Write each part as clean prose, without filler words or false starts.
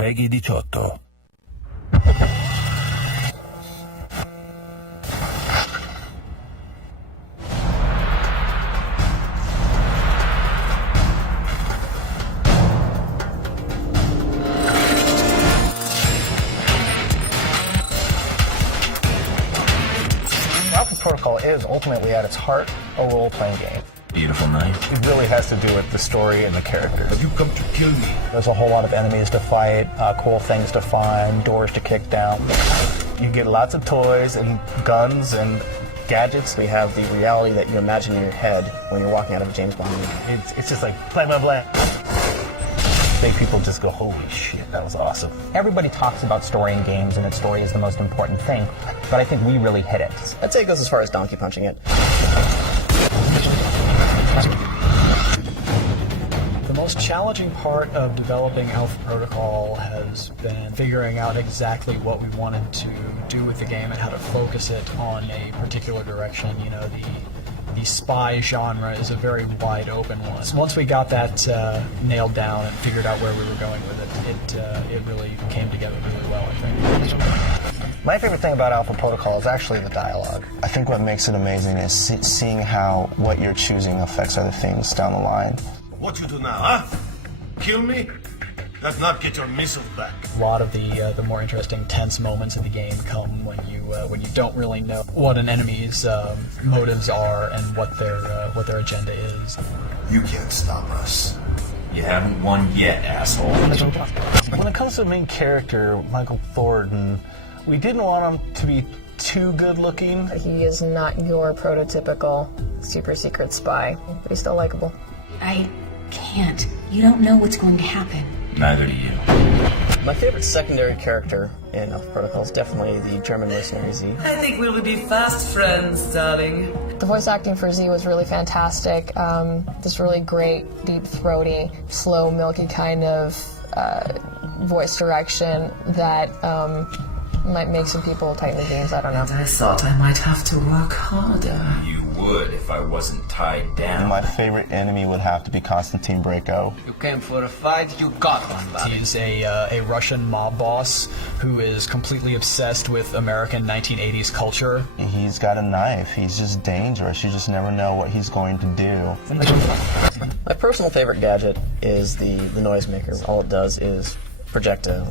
Peggy 18. Alpha Protocol is ultimately at its heart a role-playing game. Beautiful night. It really has to do with the story and the character. Have you come to kill me? There's a whole lot of enemies to fight, cool things to find, doors to kick down. You get lots of toys and guns and gadgets. We have the reality that you imagine in your head when you're walking out of a James Bond movie. It's just like, blah, blah, blah. Make people just go, holy shit, that was awesome. Everybody talks about story in games and that story is the most important thing, but I think we really hit it. I'd say it goes as far as donkey punching it. The most challenging part of developing Alpha Protocol has been figuring out exactly what we wanted to do with the game and how to focus it on a particular direction. You know, the spy genre is a very wide open one. So once we got that nailed down and figured out where we were going with it really came together really well, I think. My favorite thing about Alpha Protocol is actually the dialogue. I think what makes it amazing is seeing how what you're choosing affects other things down the line. What you do now, huh? Kill me? Let's not get your missiles back. A lot of the more interesting, tense moments in the game come when you don't really know what an enemy's motives are and what their agenda is. You can't stop us. You haven't won yet, asshole. When it comes to the main character, Michael Thornton, we didn't want him to be too good looking. He is not your prototypical super secret spy, but he's still likable. I can't. You don't know what's going to happen. Neither do you. My favorite secondary character in Alpha Protocol is definitely the German mercenary Z. I think we'll be fast friends, darling. The voice acting for Z was really fantastic. This really great, deep, throaty, slow, milky kind of voice direction that might make some people tighten the jeans, I don't know. And I thought I might have to work harder. You would if I wasn't tied down. My favorite enemy would have to be Konstantin Brayko. You came for a fight, you got one, buddy. He's a Russian mob boss who is completely obsessed with American 1980s culture. He's got a knife. He's just dangerous. You just never know what he's going to do. My personal favorite gadget is the noisemaker. All it does is project a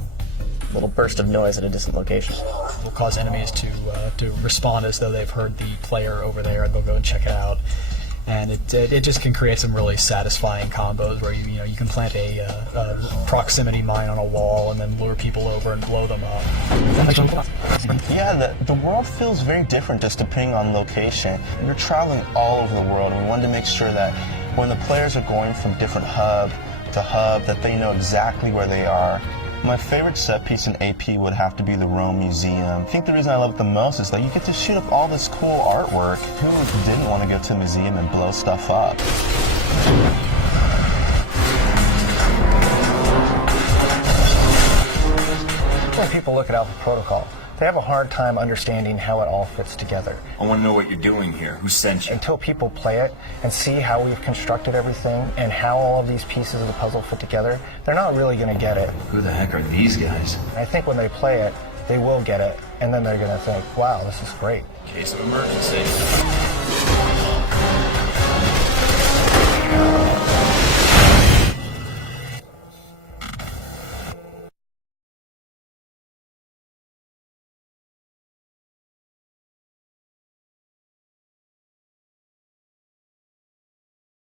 little burst of noise at a distant location. It will cause enemies to respond as though they've heard the player over there, and they'll go and check it out. And it just can create some really satisfying combos where you can plant a proximity mine on a wall and then lure people over and blow them up. Yeah, the world feels very different just depending on location. You're traveling all over the world, and we wanted to make sure that when the players are going from different hub to hub, that they know exactly where they are. My favorite set piece in AP would have to be the Rome Museum. I think the reason I love it the most is that you get to shoot up all this cool artwork. Who didn't want to go to a museum and blow stuff up? When people look at Alpha Protocol, they have a hard time understanding how it all fits together. I want to know what you're doing here. Who sent you? Until people play it and see how we've constructed everything and how all of these pieces of the puzzle fit together, they're not really going to get it. Who the heck are these guys? I think when they play it, they will get it, and then they're going to think, wow, this is great. Case of emergency.